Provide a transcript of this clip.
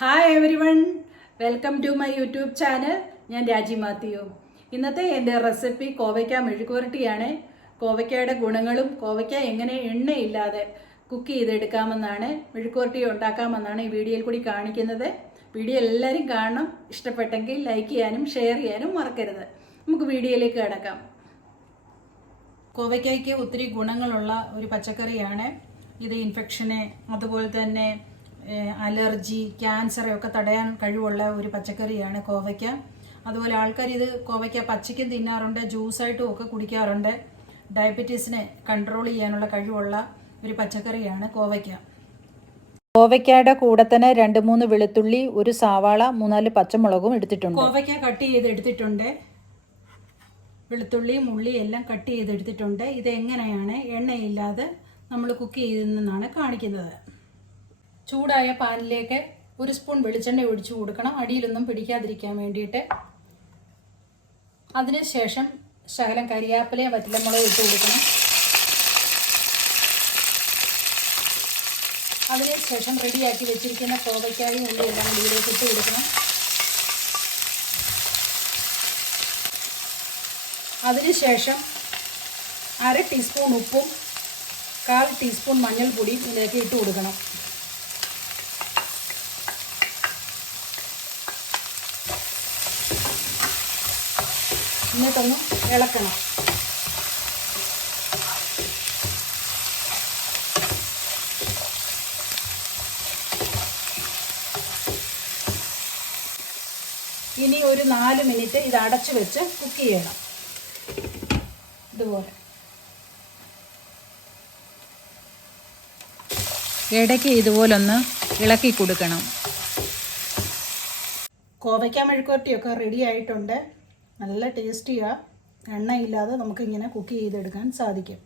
Hi everyone, welcome to my YouTube channel. ഞാൻ രാജി മാത്യു. ഇന്നത്തെ എൻ്റെ റെസിപ്പി കോവയ്ക്ക മെഴുക്കുവരട്ടിയാണ്. കോവയ്ക്കയുടെ ഗുണങ്ങളും കോവയ്ക്ക എങ്ങനെ എണ്ണയില്ലാതെ കുക്ക് ചെയ്തെടുക്കാമെന്നാണ്, മെഴുക്കുവരട്ടി ഉണ്ടാക്കാമെന്നാണ് ഈ വീഡിയോയിൽ കൂടി കാണിക്കുന്നത്. വീഡിയോ എല്ലാവരും കാണണം. ഇഷ്ടപ്പെട്ടെങ്കിൽ ലൈക്ക് ചെയ്യാനും ഷെയർ ചെയ്യാനും മറക്കരുത്. നമുക്ക് വീഡിയോയിലേക്ക് കിടക്കാം. കോവയ്ക്കയ്ക്ക് ഒത്തിരി ഗുണങ്ങളുള്ള ഒരു പച്ചക്കറിയാണ്. ഇത് ഇൻഫെക്ഷനെ, അതുപോലെ തന്നെ അലർജി, ക്യാൻസറൊക്കെ തടയാൻ കഴിവുള്ള ഒരു പച്ചക്കറിയാണ് കോവയ്ക്ക. അതുപോലെ ആൾക്കാർ ഇത് കോവയ്ക്ക പച്ചയ്ക്കും തിന്നാറുണ്ട്, ജ്യൂസായിട്ടും ഒക്കെ കുടിക്കാറുണ്ട്. ഡയബറ്റീസിനെ കൺട്രോൾ ചെയ്യാനുള്ള കഴിവുള്ള ഒരു പച്ചക്കറിയാണ് കോവയ്ക്ക. കോവയ്ക്കയുടെ കൂടെ തന്നെ 2-3 വെളുത്തുള്ളി, ഒരു സവാള, 3-4 പച്ചമുളകും എടുത്തിട്ടുണ്ട്. കോവയ്ക്ക കട്ട് ചെയ്തെടുത്തിട്ടുണ്ട്. വെളുത്തുള്ളിയും ഉള്ളിയും എല്ലാം കട്ട് ചെയ്തെടുത്തിട്ടുണ്ട്. ഇതെങ്ങനെയാണ് എണ്ണയില്ലാതെ നമ്മൾ കുക്ക് ചെയ്തെന്നാണ് കാണിക്കുന്നത്. ചൂടായ പാനിലേക്ക് 1 സ്പൂൺ വെളിച്ചെണ്ണ ഒഴിച്ചു കൊടുക്കണം, അടിയിലൊന്നും പിടിക്കാതിരിക്കാൻ വേണ്ടിയിട്ട്. അതിനുശേഷം ശകലം കരിയാപ്പിലയും വറ്റലമുളകും ഇട്ട് കൊടുക്കണം. അതിനുശേഷം റെഡിയാക്കി വെച്ചിരിക്കുന്ന കോവയ്ക്കായും ഉള്ളിയെല്ലാം ഇതിലേക്ക് ഇട്ട് കൊടുക്കണം. അതിനുശേഷം 1/2 ടീസ്പൂൺ ഉപ്പും 1/4 ടീസ്പൂൺ മഞ്ഞൾപ്പൊടിയും ഇതിലേക്ക് ഇട്ട് കൊടുക്കണം. എന്നിട്ടൊന്ന് ഇളക്കണം. ഇനി ഒരു 4 മിനിറ്റ് ഇത് അടച്ചു വെച്ച് കുക്ക് ചെയ്യണം. ഇതുപോലെ ഇടയ്ക്ക് ഇതുപോലൊന്ന് ഇളക്കി കൊടുക്കണം. കോവയ്ക്ക മെഴുക്കുവരട്ടിയൊക്കെ റെഡി ആയിട്ടുണ്ട്. നല്ല ടേസ്റ്റിയാണ്. എണ്ണയില്ലാതെ നമുക്കിങ്ങനെ കുക്ക് ചെയ്തെടുക്കാൻ സാധിക്കും.